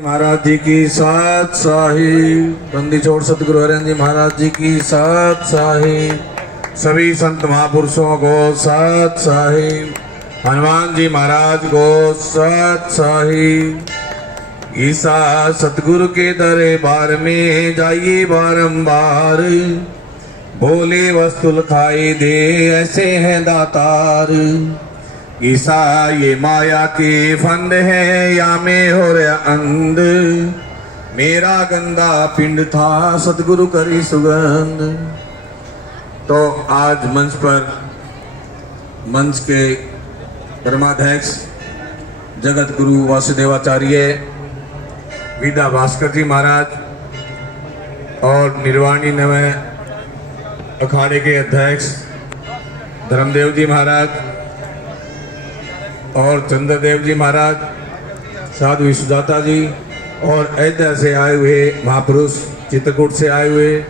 महाराज जी की सात शाही, बंदी छोड़ सतगुरु हरिहर जी महाराज जी की सात शाही, सभी संत महापुरुषों को सात शाही, हनुमान जी महाराज को सात शाही। ईसा सतगुरु के दरबार में जाइए बारंबार, भोले वस्तु खाई दे ऐसे हैं दातार। ईसा ये माया के फंद है या में हो रहा अंध, मेरा गंदा पिंड था सतगुरु करी सुगंध। तो आज मंच के धर्माध्यक्ष जगत गुरु वासुदेवाचार्य विद्या भास्कर जी महाराज और निर्वाणी नवे अखाड़े के अध्यक्ष धर्मदेव जी महाराज और चंद्रदेव जी महाराज, साधु विश्वदाता जी और अयोध्या से आए हुए महापुरुष, चित्रकूट से आए हुए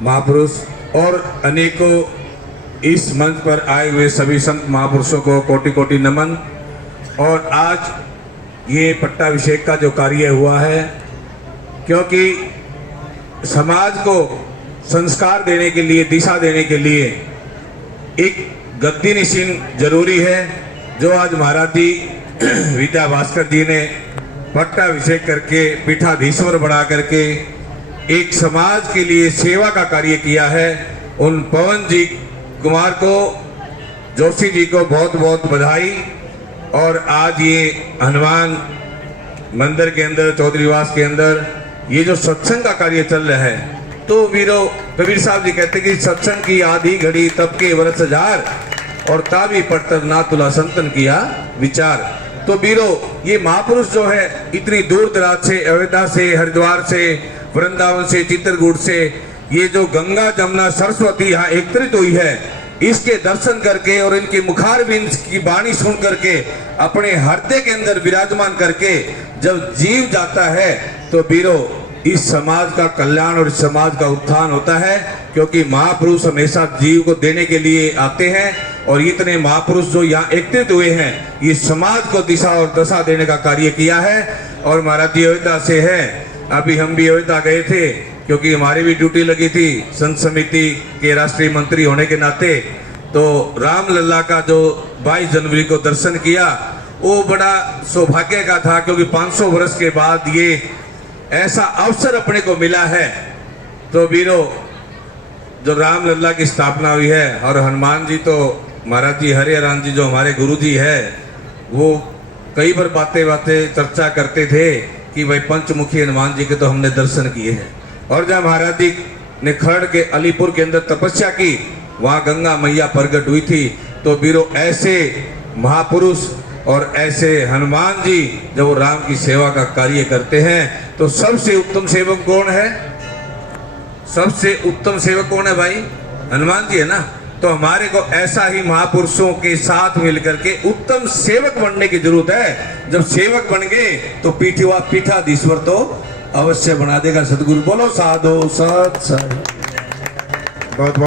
महापुरुष और अनेकों इस मंच पर आए हुए सभी संत महापुरुषों को कोटि कोटि नमन। और आज ये पट्टाभिषेक का जो कार्य हुआ है, क्योंकि समाज को संस्कार देने के लिए, दिशा देने के लिए एक गद्दी निशीन जरूरी है, जो आज महाराज जी विद्या भास्कर जी ने पट्टाभिषेक करके पीठाधीश्वर बना करके एक समाज के लिए सेवा का कार्य किया है। उन पवन जी कुमार को, जोशी जी को बहुत बहुत बधाई। और आज ये हनुमान मंदिर के अंदर, चौधरीवास के अंदर ये जो सत्संग का कार्य चल रहा है, तो वीरों कबीर साहब जी कहते कि सत्संग की आधी घड़ी तब के वर्ष हजार, और ताबी पढ़तर ना तुला संतन किया विचार। तो वीरों ये महापुरुष जो है इतनी दूर दराज से, अयोध्या से, हरिद्वार से, वृंदावन से, चित्रकूट से, ये जो गंगा जमुना सरस्वती यहाँ एकत्रित हुई है, इसके दर्शन करके और इनके मुखारविंद की वाणी सुन करके अपने हृदय के अंदर विराजमान करके जब जीव जाता है, तो वीरों इस समाज का कल्याण और इस समाज का उत्थान होता है। क्योंकि महापुरुष हमेशा जीव को देने के लिए आते हैं, और इतने महापुरुष जो यहाँ एकत्रित हुए हैं, ये समाज को दिशा और दशा देने का कार्य किया है। और महाराज जी अयोध्या से है, अभी हम भी अयोध्या गए थे, क्योंकि हमारी भी ड्यूटी लगी थी संत समिति के राष्ट्रीय मंत्री होने के नाते। तो रामलला का जो 22 जनवरी को दर्शन किया, वो बड़ा सौभाग्य का था, क्योंकि 500 वर्ष के बाद ये ऐसा अवसर अपने को मिला है। तो वीरों जो रामलला की स्थापना हुई है, और हनुमान जी तो महाराज जी हरिहर जी जो हमारे गुरु जी है, वो कई बार बातें चर्चा करते थे कि भाई पंचमुखी हनुमान जी के तो हमने दर्शन किए हैं। और जब महाराज जी ने खरड़ के अलीपुर के अंदर तपस्या की, वहाँ गंगा मैया प्रकट हुई थी। तो वीरों ऐसे महापुरुष और ऐसे हनुमान जी जब राम की सेवा का कार्य करते हैं, तो सबसे उत्तम सेवक कौन है? सबसे उत्तम सेवक कौन है भाई? हनुमान जी है ना। तो हमारे को ऐसा ही महापुरुषों के साथ मिलकर के उत्तम सेवक बनने की जरूरत है। जब सेवक बन गए तो पीठाधीश्वर तो अवश्य बना देगा सतगुरु। बोलो साधो सत। बहुत